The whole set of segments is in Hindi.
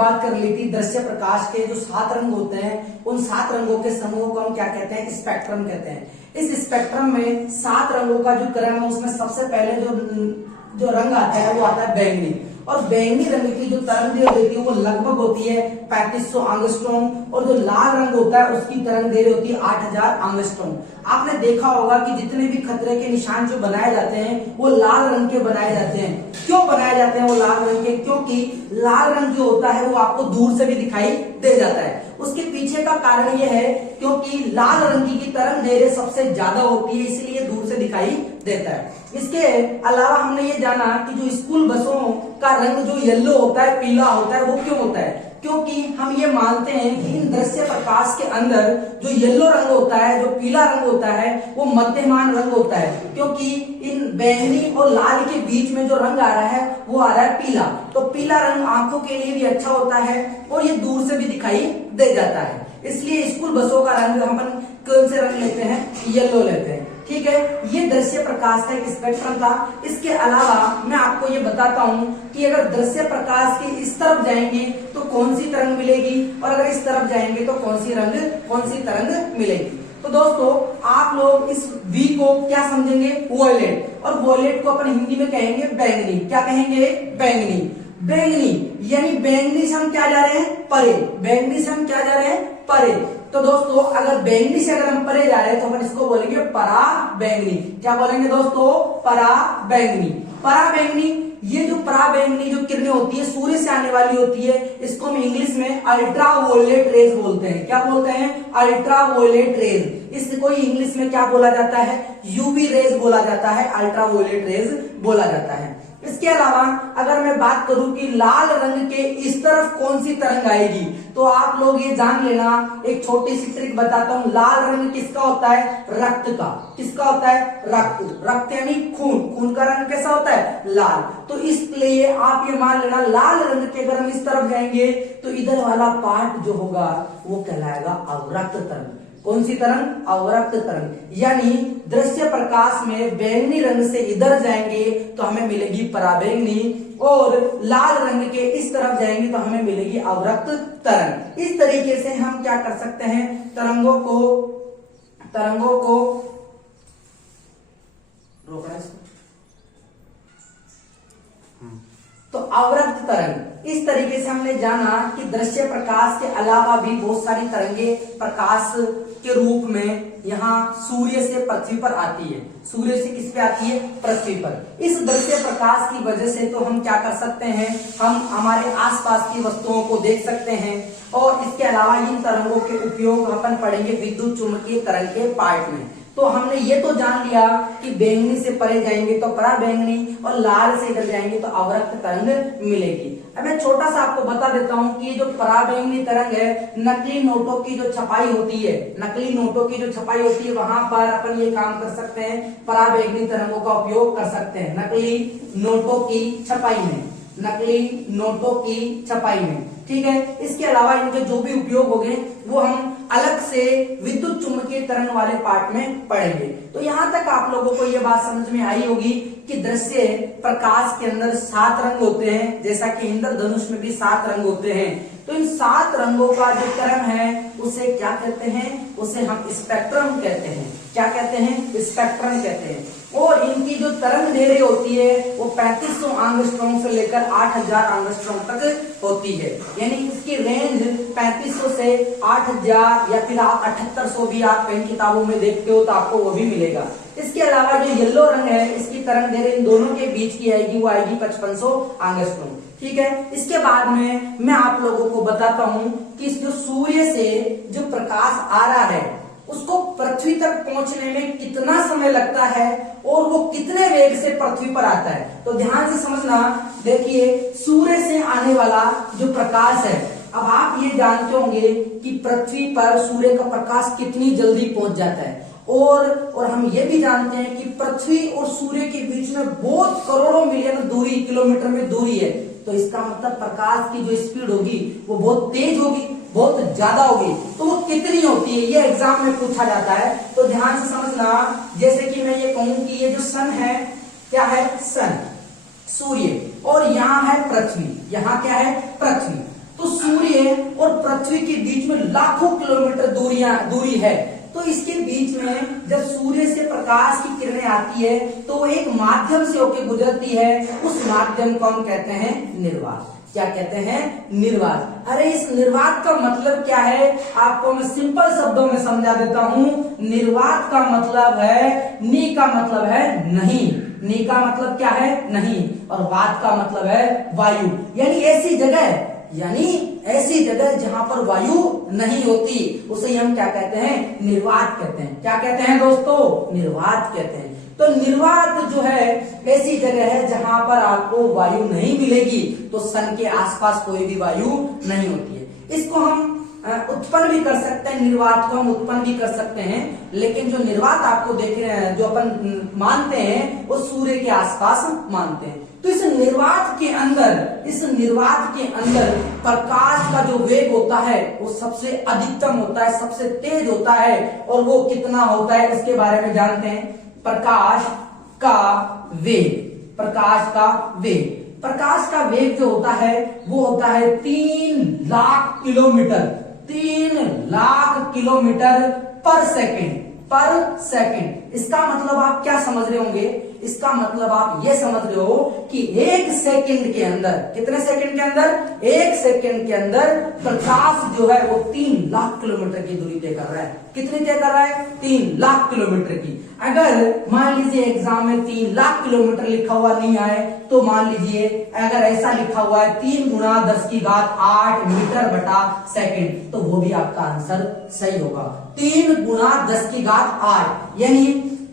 बात कर ली थी दृश्य प्रकाश के जो 7 रंग होते हैं, उन 7 रंगों के समूह को हम क्या कहते हैं? स्पेक्ट्रम कहते हैं। इस स्पेक्ट्रम में 7 रंगों का जो क्रम है उसमें सबसे पहले जो रंग आता है वो आता है बैंगनी। और बैंगनी रंग की जो तरंग दैर्घ्य होती है वो लगभग होती है 3500 एंगस्ट्रॉम, और जो लाल रंग होता है उसकी तरंग दैर्घ्य होती है 8000 एंगस्ट्रॉम। आपने देखा होगा कि जितने भी खतरे के निशान जो बनाए जाते हैं वो लाल रंग के बनाए जाते हैं। क्यों बनाए जाते हैं वो लाल रंग के? क्योंकि लाल रंग जो होता है वो आपको दूर से भी दिखाई दे जाता है। उसके पीछे का कारण यह है क्योंकि लाल रंग की तरंग दैर्घ्य सबसे ज्यादा होती है, इसलिए दूर से दिखाई देता है। इसके अलावा हमने ये जाना कि जो स्कूल बसों का रंग जो येलो होता है, पीला होता है, वो क्यों होता है? क्योंकि हम ये मानते हैं कि इन दृश्य प्रकाश के अंदर जो येलो रंग होता है, जो पीला रंग होता है, वो मध्यमान रंग होता है। क्योंकि इन बैंगनी और लाल के बीच में जो रंग आ रहा है वो आ रहा है पीला। तो पीला रंग आंखों के लिए भी अच्छा होता है और ये दूर से भी दिखाई दे जाता है। इसलिए स्कूल बसों का रंग हम कौन से रंग लेते हैं? येलो लेते हैं। ठीक है, ये दृश्य प्रकाश का एक स्पेक्ट्रम था। इसके अलावा मैं आपको ये बताता हूं कि अगर दृश्य प्रकाश के इस तरफ जाएंगे तो कौन सी तरंग मिलेगी, और अगर इस तरफ जाएंगे तो कौन सी तरंग मिलेगी। तो दोस्तों आप लोग इस V को क्या समझेंगे? वॉयलेट। और वॉयलेट को अपन हिंदी में कहेंगे बैंगनी। क्या कहेंगे? बैंगनी। बैंगनी यानी बैंगनी से हम क्या जा रहे हैं? परे। बैंगनी से हम क्या जा रहे हैं? परे। तो दोस्तों अगर बैंगनी से अगर हम परे जा रहे हैं तो अपन इसको बोलेंगे परा बैंगनी। क्या बोलेंगे दोस्तों? परा बैंगनी। परा बैंगनी, ये जो परा बैंगनी जो किरणें होती है सूर्य से आने वाली होती है, इसको हम इंग्लिश में अल्ट्रावायलेट रेज बोलते हैं। क्या बोलते हैं? Ultraviolet rays. इसको ही इंग्लिश में क्या बोला जाता है? यूवी रेज बोला जाता है, अल्ट्रावायलेट रेज बोला जाता है। इसके अलावा अगर मैं बात करूं कि लाल रंग के इस तरफ कौन सी तरंग आएगी, तो आप लोग ये जान लेना, एक छोटी सी ट्रिक बताता हूं। लाल रंग किसका होता है? रक्त का। किसका होता है? रक्त। रक्त यानी खून। खून का रंग कैसा होता है? लाल। तो इसलिए आप ये मान लेना लाल रंग के अगर हम इस तरफ जाएंगे तो इधर वाला पार्ट जो होगा वो कहलाएगा अवरक्त तरंग। कौन सी तरंग? अवरक्त तरंग। यानी दृश्य प्रकाश में बैंगनी रंग से इधर जाएंगे तो हमें मिलेगी पराबैंगनी, और लाल रंग के इस तरफ जाएंगे तो हमें मिलेगी अवरक्त तरंग। इस तरीके से हम क्या कर सकते हैं? तरंगों को रोकना इसको। तो अवरक्त तरंग, इस तरीके से हमने जाना कि दृश्य प्रकाश के अलावा भी बहुत सारी तरंगे प्रकाश के रूप में यहाँ सूर्य से पृथ्वी पर आती है। सूर्य से किस पे आती है? पृथ्वी पर। इस दृश्य प्रकाश की वजह से तो हम क्या कर सकते हैं? हम हमारे आसपास की वस्तुओं को देख सकते हैं, और इसके अलावा इन तरंगों के उपयोग अपन पढ़ेंगे विद्युत चुम्बकीय तरंग के पार्ट में। तो हमने ये तो जान लिया कि बैंगनी से परे जाएंगे तो परा बैंगनी, और लाल से इधर जाएंगे तो अवरक्त तरंग मिलेगी। अब मैं छोटा सा आपको बता देता हूं कि ये जो परा बैंगनी तरंग है, नकली नोटों की जो छपाई होती है, नकली नोटों की जो छपाई होती है वहां पर अपन ये काम कर सकते हैं, परा बैंगनी तरंगों का उपयोग कर सकते हैं नकली नोटों की छपाई में। नकली नोटों की छपाई में, ठीक है। इसके अलावा इनके जो भी उपयोग होंगे वो हम अलग से विद्युत चुम्बकीय तरंग वाले पार्ट में पढ़ेंगे। तो यहां तक आप लोगों को यह बात समझ में आई होगी कि दृश्य प्रकाश के अंदर 7 रंग होते हैं, जैसा कि इंद्रधनुष में भी 7 रंग होते हैं। तो इन 7 रंगों का जो क्रम है उसे क्या कहते हैं? उसे हम स्पेक्ट्रम कहते हैं। क्या कहते हैं? स्पेक्ट्रम कहते हैं। और इनकी जो तरंग दैर्घ्य होती है वो 3500 एंगस्ट्रॉम से लेकर 8000 एंगस्ट्रॉम तक होती है। यानी इसकी रेंज 3500 से 8000 या फिर आप 7800 भी आप कई किताबों में देखते हो तो आपको वो भी मिलेगा। इसके अलावा जो येलो रंग है इसकी तरंग दैर्घ्य इन दोनों के बीच की आएगी, वो आएगी 5500 एंगस्ट्रॉम। ठीक है। इसके बाद में मैं आप लोगों को बताता हूं कि जो सूर्य से जो प्रकाश आ रहा है उसको पृथ्वी तक पहुंचने में कितना समय लगता है और वो कितने वेग से पृथ्वी पर आता है। तो ध्यान से समझना। देखिए, सूर्य से आने वाला जो प्रकाश है, अब आप ये जानते होंगे कि पृथ्वी पर सूर्य का प्रकाश कितनी जल्दी पहुंच जाता है, और हम ये भी जानते हैं कि पृथ्वी और सूर्य के बीच में बहुत करोड़ों मिलियन दूरी, किलोमीटर में दूरी है। तो इसका मतलब प्रकाश की जो स्पीड होगी वो बहुत तेज होगी, बहुत ज्यादा होगी। तो वो कितनी होती है ये एग्जाम में पूछा जाता है। तो ध्यान से समझना। जैसे कि मैं ये कहूं कि ये जो सन है, क्या है? सन, सूर्य, और यहाँ है पृथ्वी। यहाँ क्या है? पृथ्वी। तो सूर्य और पृथ्वी के बीच में लाखों किलोमीटर दूरी है। तो इसके बीच में जब सूर्य से प्रकाश की किरणें आती है तो वो एक माध्यम से होकर गुजरती है, उस माध्यम को हम कहते हैं निर्वात। क्या कहते हैं? निर्वात। अरे इस निर्वात का मतलब क्या है, आपको मैं सिंपल शब्दों में समझा देता हूं। निर्वात का मतलब है, नी का मतलब है नहीं, नी का मतलब क्या है? नहीं, और वात का मतलब है वायु, यानी ऐसी जगह जहां पर वायु नहीं होती, उसे हम क्या कहते हैं? निर्वात कहते हैं। क्या कहते हैं दोस्तों? निर्वात कहते हैं। तो निर्वात जो है ऐसी जगह है जहां पर आपको वायु नहीं मिलेगी, तो सन के आसपास कोई भी वायु नहीं होती है। इसको हम उत्पन्न भी कर सकते हैं, निर्वात को हम उत्पन्न भी कर सकते हैं, लेकिन जो निर्वात आपको देख रहे हैं, जो अपन मानते हैं, वो सूर्य के आसपास मानते हैं। तो इस निर्वात के अंदर प्रकाश का जो वेग होता है वो सबसे अधिकतम होता है, सबसे तेज होता है, और वो कितना होता है उसके बारे में जानते हैं। प्रकाश का वेग, प्रकाश का वेग जो होता है वो होता है 3 लाख किलोमीटर, 3 लाख किलोमीटर पर सेकंड। इसका मतलब आप क्या समझ रहे होंगे? इसका मतलब आप ये समझ रहे हो कि एक सेकंड के अंदर, कितने सेकंड के अंदर? एक सेकंड के अंदर प्रकाश जो है वो 3 लाख किलोमीटर की दूरी तय कर रहा है। कितनी तय कर रहा है? 3 लाख किलोमीटर की। अगर मान लीजिए एग्जाम में 3 लाख किलोमीटर लिखा हुआ नहीं आए, तो मान लीजिए अगर ऐसा लिखा हुआ है 3 गुणा 10 की घात 8 मीटर बटा सेकंड, तो वो भी आपका आंसर सही होगा। 3 गुणा 10 की घात 8, यानी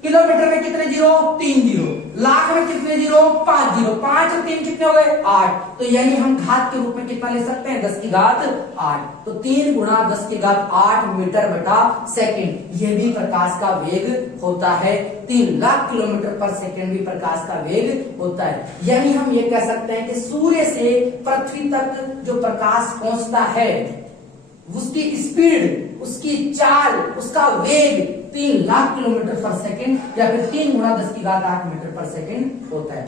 किलोमीटर में कितने जीरो? 3 जीरो। लाख में कितने जीरो? 5 जीरो। 5 और 3 कितने हो गए? 8। तो यानी हम घात के रूप में कितना ले सकते हैं? 10 की घात 8। तो 3 गुणा 10 की घात 8 मीटर बटा सेकंड, ये भी प्रकाश का वेग होता है। 3 लाख किलोमीटर पर सेकंड भी प्रकाश का वेग होता है। यानी हम ये कह सकते हैं कि सूर्य से पृथ्वी तक जो प्रकाश पहुंचता है, उसकी स्पीड, उसकी चाल, उसका वेग 3 लाख किलोमीटर पर सेकंड, या फिर 3 गुणा 10 की घात 8 मीटर पर सेकंड होता है।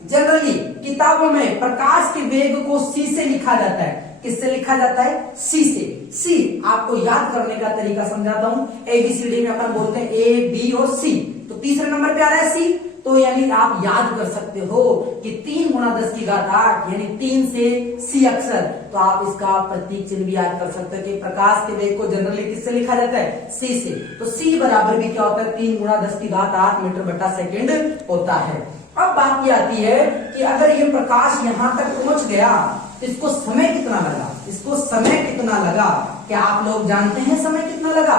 जनरली किताबों में प्रकाश के वेग को c से लिखा जाता है। किससे लिखा जाता है? c से। c आपको याद करने का तरीका समझाता हूं। ABCD में अपन बोलते हैं A, B और C, तो तीसरे नंबर पे आ रहा है C। तो यानी आप याद कर सकते हो कि 3 गुणा 10 की घात 8, यानी 3 से C अक्षर, तो आप इसका प्रतीक चिन्ह भी याद कर सकते हो कि प्रकाश के वेग को जनरली किससे लिखा जाता है? C से। तो C बराबर भी क्या होता है? 3 गुणा 10 की घात 8 मीटर बटा सेकंड होता है। अब बात ये आती है कि अगर ये प्रकाश यहां तक पहुंच गया तो इसको समय कितना लगा? क्या आप लोग जानते हैं समय कितना लगा?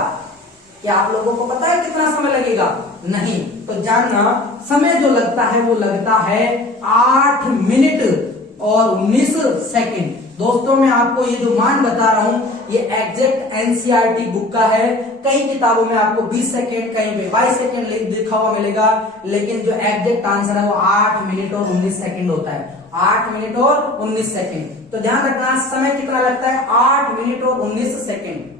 क्या आप लोगों को पता है कितना समय लगेगा? नहीं। तो जानना, समय जो लगता है वो लगता है 8 मिनट और 19 सेकंड। दोस्तों मैं आपको ये जो मान बता रहा हूं ये एग्जैक्ट NCERT बुक का है। कई किताबों में आपको 20 सेकंड, कहीं पे 22 सेकंड लिखा हुआ मिलेगा, लेकिन जो एग्जैक्ट आंसर है वो 8 मिनट और 19 सेकंड होता है। 8 मिनट और 19 सेकंड। तो ध्यान रखना, समय कितना लगता है? 8 मिनट और 19 सेकंड।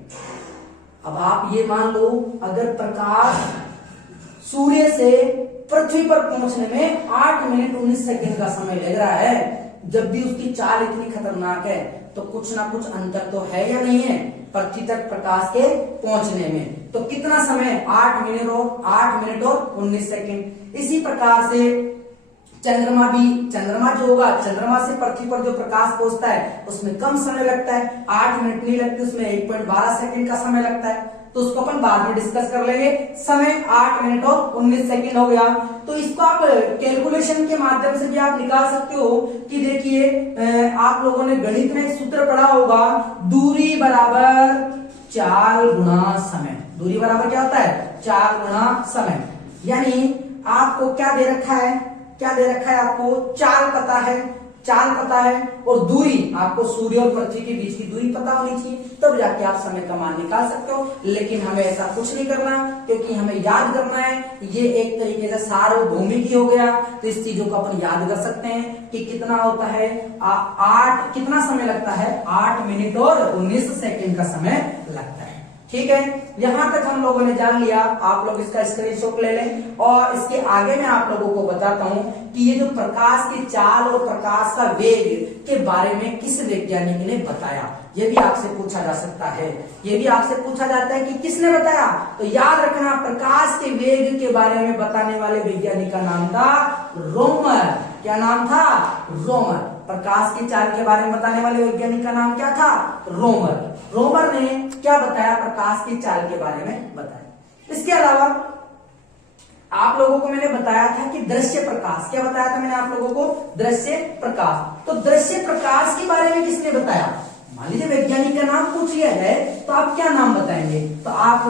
अब आप ये मान लो, अगर प्रकाश सूर्य से पृथ्वी पर पहुंचने में 8 मिनट 19 सेकंड का समय लग रहा है, जब भी उसकी चाल इतनी खतरनाक है, तो कुछ ना कुछ अंतर तो है या नहीं है पृथ्वी तक प्रकाश के पहुंचने में। तो कितना समय? 8 मिनट और 19 सेकंड। इसी प्रकार से चंद्रमा जो होगा, चंद्रमा से पृथ्वी पर जो प्रकाश पहुंचता है उसमें कम समय लगता है, 8 मिनट नहीं लगते, उसमें 1.12 सेकंड का समय लगता है। तो उसको अपन बाद में डिस्कस कर लेंगे। समय 8 मिनट और 19 सेकंड हो गया। तो इसको आप कैलकुलेशन के माध्यम से भी आप निकाल सकते हो कि देखिए आप लोगों ने गणित में एक सूत्र पढ़ा होगा, दूरी बराबर 4 गुना समय। दूरी बराबर क्या होता है? 4 गुना समय। यानी आपको क्या दे रखा है? आपको चाल पता है और दूरी, आपको सूर्य और पृथ्वी के बीच की दूरी पता होनी चाहिए, तब जाके आप समय का मान निकाल सकते हो। लेकिन हमें ऐसा कुछ नहीं करना, क्योंकि हमें याद करना है। ये एक तरीके से सार्वभौमिक हो गया, तो इस चीजों को अपन याद कर सकते हैं कि कितना होता है, कितना समय लगता है? 8 मिनट और 19 सेकंड का समय लगता है। ठीक है। यहाँ तक हम लोगों ने जान लिया, आप लोग इसका स्क्रीनशॉट ले लें और इसके आगे मैं आप लोगों को बताता हूं कि ये जो प्रकाश की चाल और प्रकाश का वेग के बारे में किस वैज्ञानिक ने बताया। ये भी आपसे पूछा जा सकता है, ये भी आपसे पूछा जाता है कि किसने बताया। तो याद रखना, प्रकाश के वेग के बारे में बताने वाले वैज्ञानिक का नाम था रोमर। क्या नाम था? रोमर। प्रकाश की चाल के बारे में बताने वाले वैज्ञानिक का नाम क्या था? रोमर। रोमर ने क्या बताया? प्रकाश की चाल के बारे में बताया। इसके अलावा आप लोगों को मैंने बताया था कि दृश्य प्रकाश, क्या बताया था मैंने आप लोगों को? दृश्य प्रकाश। तो दृश्य प्रकाश के बारे में किसने बताया? मान लीजिए वैज्ञानिक का नाम पूछ लिया जाए तो आप क्या नाम बताएंगे? तो आप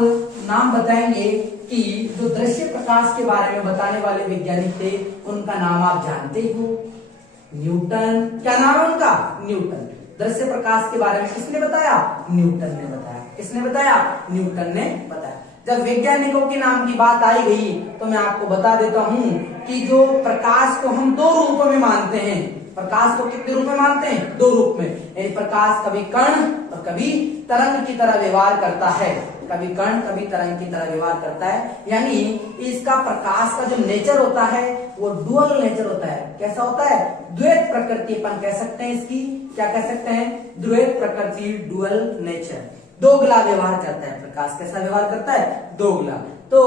नाम बताएंगे कि जो दृश्य प्रकाश के बारे में बताने वाले वैज्ञानिक थे उनका नाम आप जानते हो, न्यूटन। क्या नाम है उनका? न्यूटन। दृश्य प्रकाश के बारे में किसने बताया? न्यूटन ने बताया। किसने बताया? न्यूटन ने बताया। जब वैज्ञानिकों के नाम की बात आई गई तो मैं आपको बता देता हूं कि जो प्रकाश को हम दो रूपों में मानते हैं। प्रकाश को कितने रूप में मानते हैं? दो रूप में। प्रकाश कभी कण और कभी तरंग की तरह व्यवहार करता है। कभी कण कभी तरंग की तरह व्यवहार करता है, यानी इसका प्रकाश का जो नेचर होता है वो डुअल नेचर होता है। कैसा होता है? द्वैत प्रकृति अपन कह सकते हैं इसकी। क्या कह सकते हैं? द्वैत प्रकृति, डुअल नेचर। दोगला व्यवहार करता है प्रकाश। कैसा व्यवहार करता है? दोगला। तो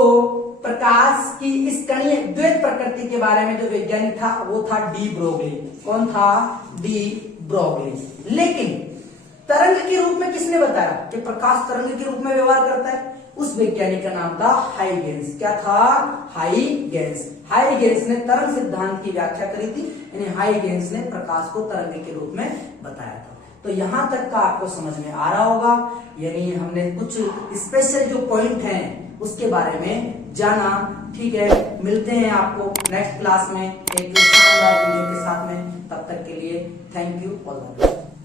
प्रकाश की इस कणीय द्वैत प्रकृति के बारे में जो वैज्ञानिक था वो था डी ब्रोगली। कौन था? De Broglie. लेकिन तरंग के रूप में किसने बताया कि प्रकाश तरंग के रूप में व्यवहार करता है? उस वैज्ञानिक का नाम था हाइगेंस। क्या था? हाइगेंस। हाइगेंस ने तरंग सिद्धांत की व्याख्या करी थी, यानी हाइगेंस ने प्रकाश को तरंग के रूप में बताया था। तो यहां तक का आपको समझ में आ रहा होगा, यानी हमने कुछ स्पेशल जो पॉइंट हैं उसके बारे में जाना। ठीक है, मिलते हैं आपको नेक्स्ट क्लास में एक शानदार वीडियो के साथ में। तब तक के लिए thank you all the best.